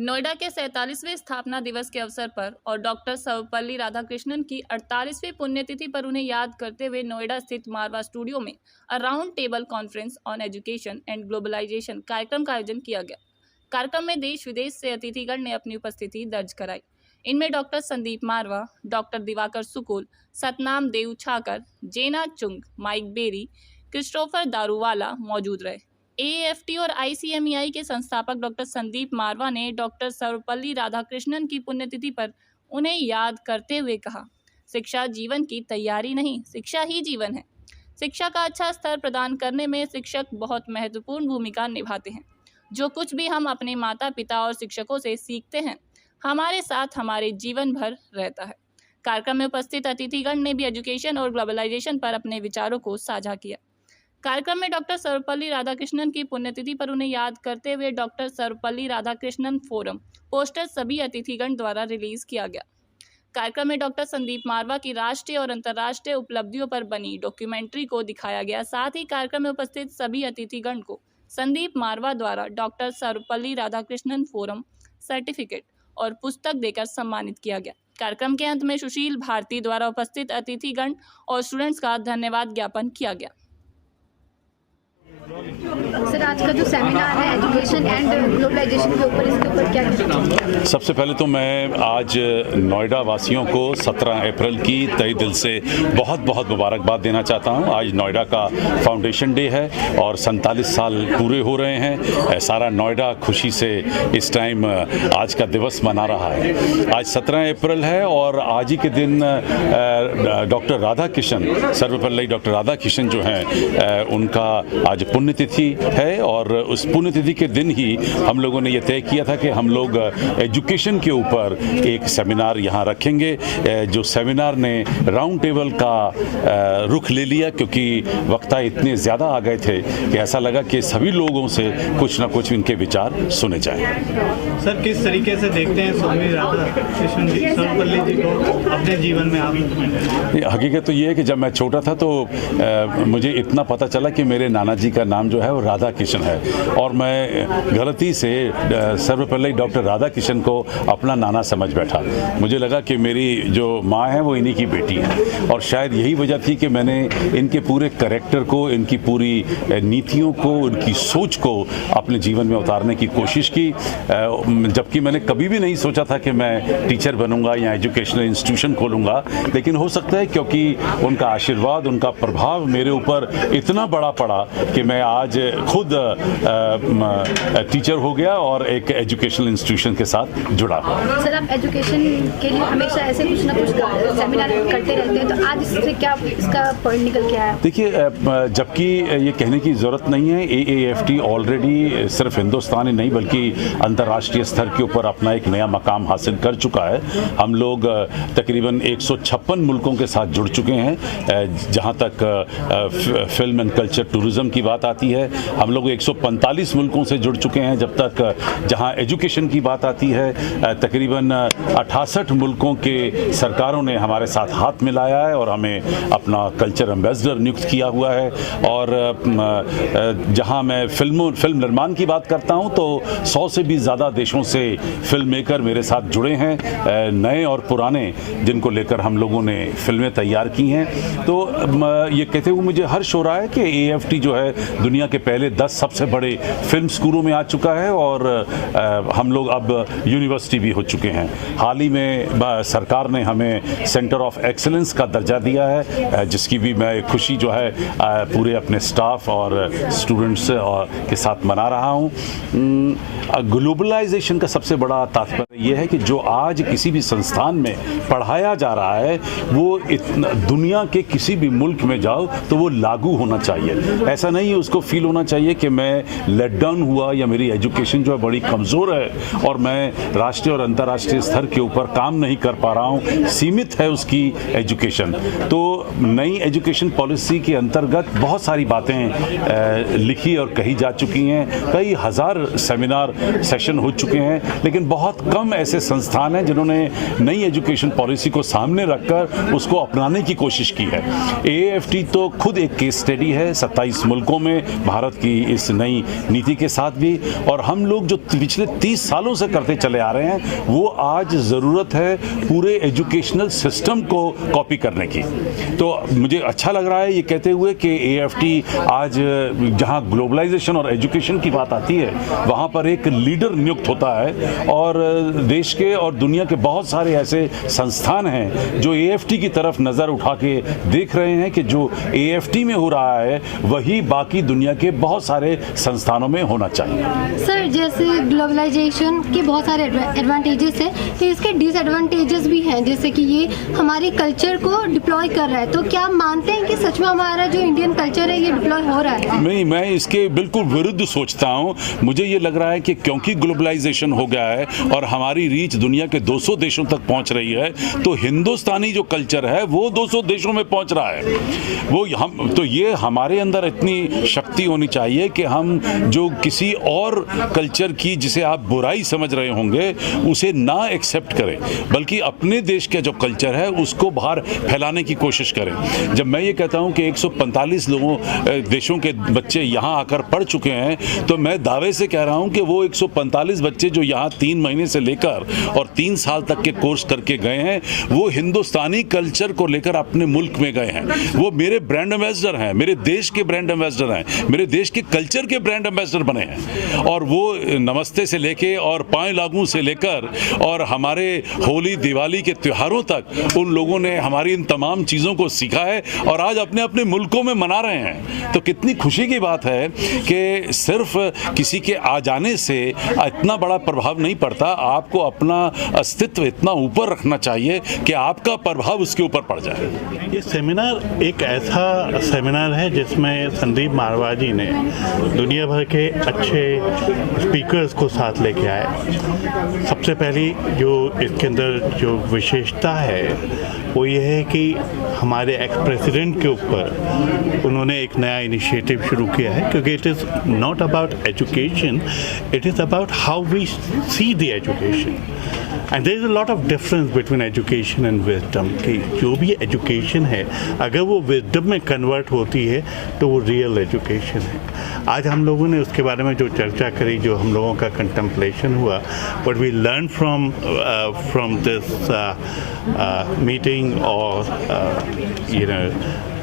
नोएडा के 47वें स्थापना दिवस के अवसर पर और डॉक्टर सर्वपल्ली राधाकृष्णन की 48वीं पुण्यतिथि पर उन्हें याद करते हुए नोएडा स्थित मारवा स्टूडियो में a round table conference on education and globalisation कार्यक्रम का आयोजन किया गया। कार्यक्रम में देश विदेश से अतिथिगण ने अपनी उपस्थिति दर्ज कराई। इनमें डॉक्टर संदीप मारवा, डॉक्टर दिवाकर सुकुल, सतनाम देव छाकर, जेना चुंग, माइक बेरी, क्रिस्टोफर दारूवाला मौजूद रहे। एएफटी और आईसीएमईआई के संस्थापक डॉक्टर संदीप मारवा ने डॉक्टर सर्वपल्ली राधाकृष्णन की पुण्यतिथि पर उन्हें याद करते हुए कहा, शिक्षा जीवन की तैयारी नहीं, शिक्षा ही जीवन है। शिक्षा का अच्छा स्तर प्रदान करने में शिक्षक बहुत महत्वपूर्ण भूमिका निभाते हैं। जो कुछ भी हम अपने माता पिता और शिक्षकों से सीखते हैं, हमारे साथ हमारे जीवन भर रहता है। कार्यक्रम में उपस्थित अतिथिगण ने भी एजुकेशन और ग्लोबलाइजेशन पर अपने विचारों को साझा किया। कार्यक्रम में डॉक्टर सर्वपल्ली राधाकृष्णन की पुण्यतिथि पर उन्हें याद करते हुए doctor Sarvepalli Radhakrishnan forum poster सभी अतिथिगण द्वारा रिलीज किया गया। कार्यक्रम में डॉक्टर संदीप मारवा की राष्ट्रीय और अंतर्राष्ट्रीय उपलब्धियों पर बनी डॉक्यूमेंट्री को दिखाया गया। साथ ही कार्यक्रम में उपस्थित सभी अतिथिगण को संदीप मारवा द्वारा doctor Sarvepalli Radhakrishnan forum certificate और पुस्तक देकर सम्मानित किया गया। कार्यक्रम के अंत में सुशील भारती द्वारा उपस्थित अतिथिगण और स्टूडेंट्स का धन्यवाद ज्ञापन किया गया। सर, आज का जो सेमिनार है एजुकेशन एंड ग्लोबलाइजेशन के ऊपर, इसके ऊपर क्या कहना चाहूँगा? सबसे पहले तो मैं आज नोएडा वासियों को 17 अप्रैल की तहे दिल से बहुत बहुत मुबारकबाद देना चाहता हूँ। आज नोएडा का फाउंडेशन डे है और 47 साल पूरे हो रहे हैं। सारा नोएडा खुशी से इस टाइम आज का दिवस मना रहा है। आज 17 अप्रैल है और आज ही के दिन डॉक्टर राधाकृष्णन, सर्वपल्ली डॉक्टर राधाकृष्णन जो हैं उनका आज पुण्यतिथि है और उस पुण्यतिथि के दिन ही हम लोगों ने ये तय किया था कि हम लोग एजुकेशन के ऊपर एक सेमिनार यहाँ रखेंगे। जो सेमिनार ने राउंड टेबल का रुख ले लिया क्योंकि वक्ता इतने ज़्यादा आ गए थे कि ऐसा लगा कि सभी लोगों से कुछ ना कुछ इनके विचार सुने जाएं। सर, किस तरीके से देखते हैं स्वामी राधाकृष्णन जी, सर्वपल्ली जी को अपने जीवन में आप? हकीकत तो ये है कि जब मैं छोटा था तो मुझे इतना पता चला कि मेरे नाना जी का नाम जो है वो राधाकृष्ण है और मैं गलती से सर्वपल्ली डॉक्टर राधाकृष्णन को अपना नाना समझ बैठा। मुझे लगा कि मेरी जो माँ है वो इन्हीं की बेटी है और शायद यही वजह थी कि मैंने इनके पूरे कैरेक्टर को, इनकी पूरी नीतियों को, उनकी सोच को अपने जीवन में उतारने की कोशिश की। जबकि मैंने कभी भी नहीं सोचा था कि मैं टीचर बनूंगा या एजुकेशनल इंस्टीट्यूशन खोलूंगा, लेकिन हो सकता है क्योंकि उनका आशीर्वाद, उनका प्रभाव मेरे ऊपर इतना बड़ा पड़ा कि मैं आज खुद टीचर हो गया और एक एजुकेशनल इंस्टीट्यूशन के साथ जुड़ा हूँ। सर, आप एजुकेशन के लिए हमेशा ऐसे कुछ ना कुछ सेमिनार करते रहते हैं, तो आज इससे क्या इसका पॉइंट निकल के आया? देखिए, जबकि ये कहने की ज़रूरत नहीं है, एएफटी ऑलरेडी सिर्फ हिंदुस्तान ही नहीं बल्कि अंतर्राष्ट्रीय स्तर के ऊपर अपना एक नया मकाम हासिल कर चुका है। हम लोग तकरीबन 156 मुल्कों के साथ जुड़ चुके हैं। जहाँ तक फिल्म एंड कल्चर टूरिज़्म की बात आती है, हम लोग 145 मुल्कों से जुड़ चुके हैं। जब तक जहां एजुकेशन की बात आती है, तकरीबन 68 मुल्कों के सरकारों ने हमारे साथ हाथ मिलाया है और हमें अपना कल्चर एम्बेसडर नियुक्त किया हुआ है। और जहां मैं फिल्म निर्माण की बात करता हूं तो 100 से भी ज़्यादा देशों से फिल्म मेकर मेरे साथ जुड़े हैं, नए और पुराने, जिनको लेकर हम लोगों ने फिल्में तैयार की हैं। तो ये कहते हुए मुझे हर्ष हो रहा है कि एएफटी जो है दुनिया के पहले 10 सबसे बड़े फिल्म स्कूलों में आ चुका है और हम लोग अब यूनिवर्सिटी भी हो चुके हैं। हाल ही में सरकार ने हमें सेंटर ऑफ एक्सीलेंस का दर्जा दिया है, जिसकी भी मैं खुशी जो है पूरे अपने स्टाफ और स्टूडेंट्स के साथ मना रहा हूँ। ग्लोबलाइजेशन का सबसे बड़ा तात्पर्य ये है कि जो आज किसी भी संस्थान में पढ़ाया जा रहा है वो दुनिया के किसी भी मुल्क में जाओ तो वो लागू होना चाहिए। ऐसा नहीं, उसको फील होना चाहिए कि मैं लेट डाउन हुआ या मेरी एजुकेशन जो है बड़ी कमज़ोर है और मैं राष्ट्रीय और अंतर्राष्ट्रीय स्तर के ऊपर काम नहीं कर पा रहा हूँ, सीमित है उसकी एजुकेशन। तो नई एजुकेशन पॉलिसी के अंतर्गत बहुत सारी बातें लिखी और कही जा चुकी हैं। कई हज़ार सेमिनार सेशन हो चुके हैं, लेकिन बहुत कम ऐसे संस्थान हैं जिन्होंने नई एजुकेशन पॉलिसी को सामने रखकर उसको अपनाने की कोशिश की है। एएफटी तो खुद एक केस स्टडी है। 27 मुल्कों में भारत की इस नई नीति के साथ भी। और हम लोग जो पिछले 30 सालों से करते चले आ रहे हैं वो आज ज़रूरत है पूरे एजुकेशनल सिस्टम को कॉपी करने की। तो मुझे अच्छा लग रहा है ये कहते हुए कि AFT आज जहाँ ग्लोबलाइजेशन और एजुकेशन की बात आती है वहाँ पर एक लीडर नियुक्त होता है और देश के और दुनिया के बहुत सारे ऐसे संस्थान हैं जो AFT की तरफ नज़र उठा के देख रहे हैं कि जो AFT में हो रहा है वही बाकी दुनिया के बहुत सारे संस्थानों में होना चाहिए। सर, जैसे ग्लोबलाइजेशन के बहुत सारे एडवांटेजेस हैं तो इसके डिसएडवांटेजेस भी हैं, जैसे कि ये हमारे कल्चर को डिप्लॉय कर रहा है। तो क्या मानते हैं कि सच में हमारा जो इंडियन कल्चर है ये डिप्लॉय हो रहा है? नहीं, मैं इसके बिल्कुल विरुद्ध सोचता हूँ। मुझे ये लग रहा है कि क्योंकि ग्लोबलाइजेशन हो गया है और हमारी रीच दुनिया के 200 देशों तक पहुँच रही है तो हिंदुस्तानी जो कल्चर है वो 200 देशों में पहुँच रहा है। वो हम तो ये हमारे अंदर इतनी शक्ति होनी चाहिए कि हम जो किसी और कल्चर की जिसे आप बुराई समझ रहे होंगे उसे ना एक्सेप्ट करें, बल्कि अपने देश का जो कल्चर है उसको बाहर फैलाने की कोशिश करें। जब मैं ये कहता हूँ कि 145 देशों के बच्चे यहाँ आकर पढ़ चुके हैं तो मैं दावे से कह रहा हूँ कि वो 145 बच्चे जो यहाँ 3 महीने से लेकर और 3 साल तक के कोर्स करके गए हैं वो हिंदुस्तानी कल्चर को लेकर अपने मुल्क में गए हैं। वो मेरे ब्रांड एम्बेसडर हैं, मेरे देश के ब्रांड एम्बेसडर हैं, मेरे देश के कल्चर के ब्रांड एम्बेसडर बने हैं। और वो नमस्ते से लेके और पाँव लागू से लेकर और हमारे होली दिवाली के त्योहारों तक उन लोगों ने हमारी इन तमाम चीज़ों को सीखा है और आज अपने अपने मुल्कों में मना रहे हैं। तो कितनी खुशी की बात है कि सिर्फ किसी के आ जाने से इतना बड़ा प्रभाव नहीं पड़ता। आपको अपना अस्तित्व इतना ऊपर रखना चाहिए कि आपका प्रभाव उसके ऊपर पड़ जाए। ये सेमिनार एक ऐसा सेमिनार है जिसमें संदीप मारवाड़ी ने दुनिया भर के अच्छे स्पीकर्स को साथ लेके आए। सबसे पहली जो इसके अंदर जो विशेषता है वो ये है कि हमारे एक्स प्रेसिडेंट के ऊपर उन्होंने एक नया इनिशिएटिव शुरू किया है, क्योंकि it is not about education, it is about how we see the education. And there is a lot of difference between education and wisdom कि जो भी एजुकेशन है अगर वो विजडम में कन्वर्ट होती है तो वो रियल एजुकेशन है। आज हम लोगों ने उसके बारे में जो चर्चा करी, जो हम लोगों का कंटेम्पलेशन हुआ, but we learn from this meeting और you know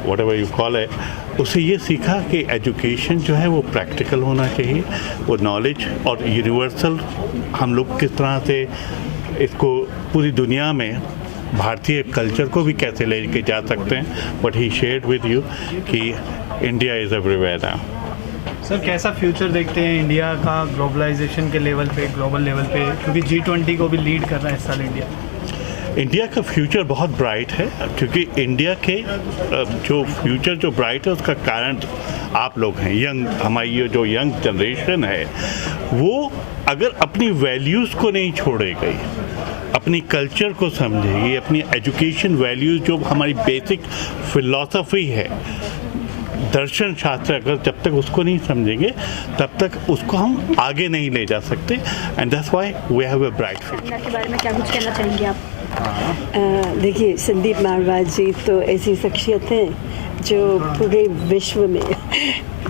whatever you call it, उससे ये सीखा कि एजुकेशन जो है वो प्रैक्टिकल होना चाहिए, वो नॉलेज और यूनिवर्सल हम लोग किस तरह से इसको पूरी दुनिया में भारतीय कल्चर को भी कैसे लेके जा सकते हैं। But he shared with you कि India is everywhere now. Sir, कैसा फ्यूचर देखते हैं इंडिया का ग्लोबलाइजेशन के लेवल पे, ग्लोबल लेवल पे, क्योंकि G20 को भी लीड कर रहा है इस साल इंडिया? इंडिया का फ्यूचर बहुत ब्राइट है, क्योंकि इंडिया के जो फ्यूचर जो ब्राइट है उसका कारण आप लोग हैं, यंग, हमारी ये जो यंग जनरेशन है वो अगर अपनी वैल्यूज़ को नहीं छोड़ेगी, अपनी कल्चर को समझेगी, अपनी एजुकेशन वैल्यूज़ जो हमारी बेसिक फिलॉसफी है, दर्शन शास्त्र, अगर जब तक उसको नहीं समझेंगे तब तक उसको हम आगे नहीं ले जा सकते। And that's why we have a bright future. के बारे में क्या कुछ कहना चाहेंगे आप? देखिए, संदीप मारवाड़ी जी तो ऐसी शख्सियत हैं जो पूरे विश्व में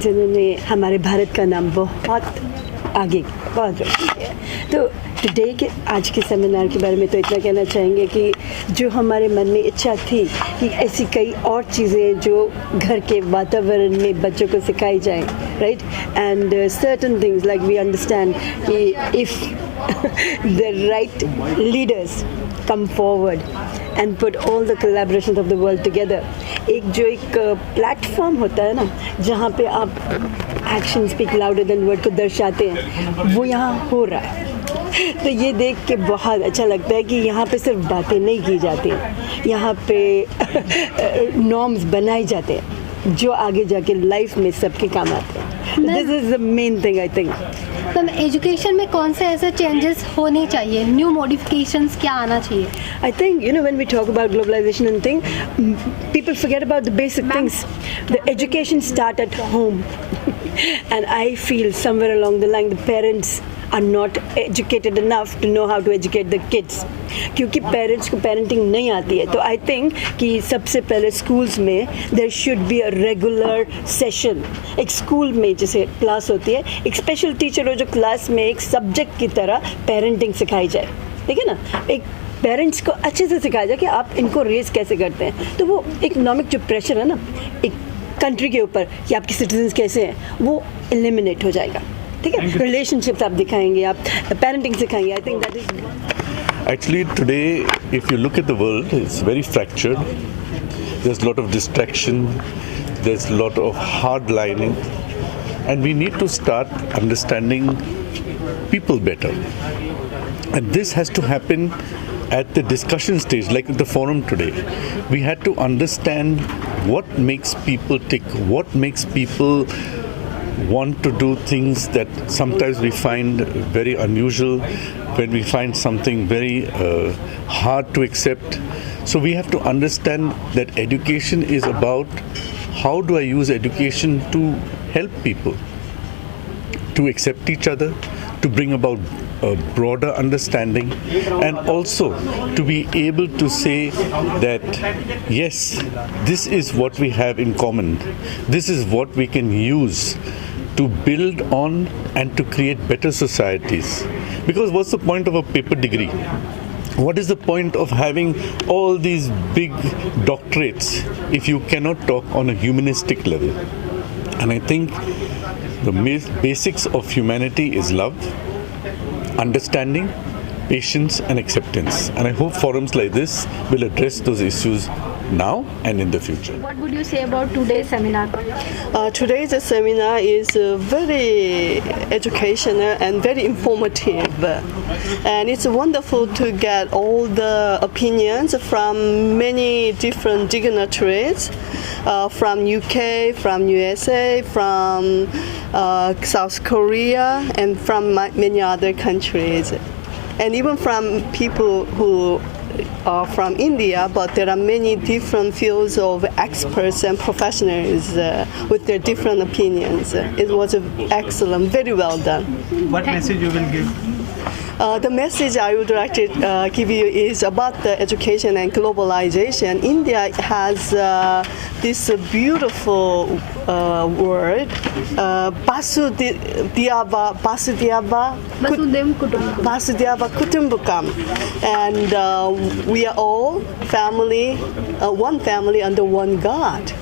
जिन्होंने हमारे भारत का नाम बहुत आगे बहुत रोशन किया। तो टुडे के आज के सेमिनार के बारे में तो इतना कहना चाहेंगे कि जो हमारे मन में इच्छा थी कि ऐसी कई और चीज़ें जो घर के वातावरण में बच्चों को सिखाई जाए, right, and certain things like we understand कि if the right leaders come forward and put all the collaborations of the world together, एक प्लेटफॉर्म होता है ना जहाँ पे आप action speak louder than word को दर्शाते हैं, वो यहाँ हो रहा है। तो ये देख के बहुत अच्छा लगता है कि यहाँ पे सिर्फ बातें नहीं की जाती, यहाँ पे नॉर्म्स बनाए जाते हैं जो आगे जाके लाइफ में सबके काम आते हैं। This is the main thing I think. Ma'am, education में कौन से ऐसे चेंजेस होने चाहिए, न्यू मॉडिफिकेशंस क्या आना चाहिए? I think, you know, when we talk about globalization and thing, people forget about the basic things. The education start at home. And I feel somewhere along the line, the parents are not educated enough to know how to educate the kids. क्योंकि parents को parenting नहीं आती है, तो I think कि सबसे पहले schools में there should be a regular session. एक स्कूल में जैसे क्लास होती है, एक स्पेशल टीचर हो जो क्लास में एक सब्जेक्ट की तरह पेरेंटिंग सिखाई जाए, ठीक है ना. एक पेरेंट्स को अच्छे से सिखाया जाए कि आप इनको रेस कैसे करते हैं. तो वो इकोनॉमिक जो प्रेशर है ना एक कंट्री के ऊपर कि आपके सिटीजन्स कैसे हैं, वो एलिमिनेट हो जाएगा. ठीक है, रिलेशनशिप्स आप दिखाएंगे, आप पेरेंटिंग सिखाएंगे. I think that is Actually, today, if you look at the world, it's very fractured. There's a lot of distraction. There's a lot of hardlining. And we need to start understanding people better. And this has to happen at the discussion stage, like at the forum today. We had to understand what makes people tick, what makes people want to do things that sometimes we find very unusual, when we find something very hard to accept. So we have to understand that education is about how do I use education to help people to accept each other, to bring about a broader understanding, and also to be able to say that yes, this is what we have in common, this is what we can use to build on and to create better societies. Because what's the point of a paper degree? What is the point of having all these big doctorates if you cannot talk on a humanistic level? And I think the basics of humanity is love, understanding, patience and acceptance. And I hope forums like this will address those issues now and in the future. What would you say about today's seminar? Today's seminar is very educational and very informative, and it's wonderful to get all the opinions from many different dignitaries from UK, from USA, from South Korea, and from many other countries, and even from people who from India, but there are many different fields of experts and professionals with their different opinions. It was excellent, very well done. What message you will give? The message I would like to give you is about the education and globalization. India has this beautiful word, Vasudhaiva Kutumbakam, and we are all family, one family under one God.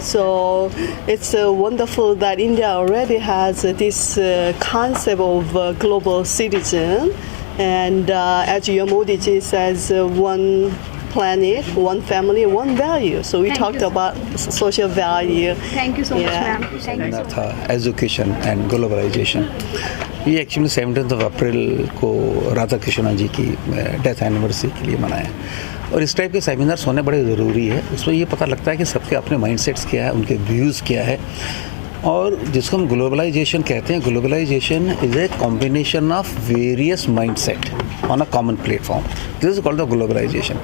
So it's wonderful that India already has this concept of global citizen, and as Your Modi ji says, one planet, one family, one value. So we talked about social value. Thank you so much, ma'am. Thank you. था education and globalisation. ये actually 17 अप्रैल को राधा कृष्णन जी की death anniversary के लिए मनाया, और इस type के सेमिनार्स होने बड़े ज़रूरी है. उसमें ये पता लगता है कि सबके अपने माइंडसेट्स क्या है, उनके व्यूज़ क्या है, और जिसको हम ग्लोबलाइजेशन कहते हैं. Globalisation is a combination of various mindset on a common platform. This is called the globalisation.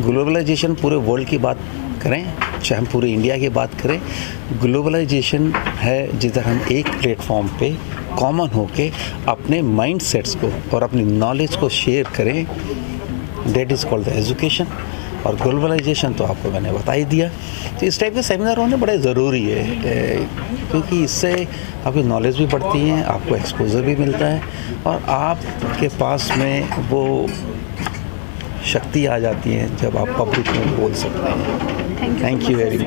Globalisation पूरे वर्ल्ड की बात करें, चाहे हम पूरे इंडिया की बात करें, ग्लोबलाइजेशन है जिधर हम एक प्लेटफॉर्म पे कॉमन होके अपने माइंडसेट्स को और अपनी नॉलेज को शेयर करें. That is called the education. और ग्लोबलाइजेशन तो आपको मैंने बता ही दिया. तो इस टाइप के सेमिनार होने बड़े ज़रूरी है, क्योंकि इससे आपकी नॉलेज भी बढ़ती है, आपको एक्सपोजर भी मिलता है, और आपके पास में वो शक्ति आ जाती है जब आप पब्लिक में बोल सकते हैं. Thank you very much.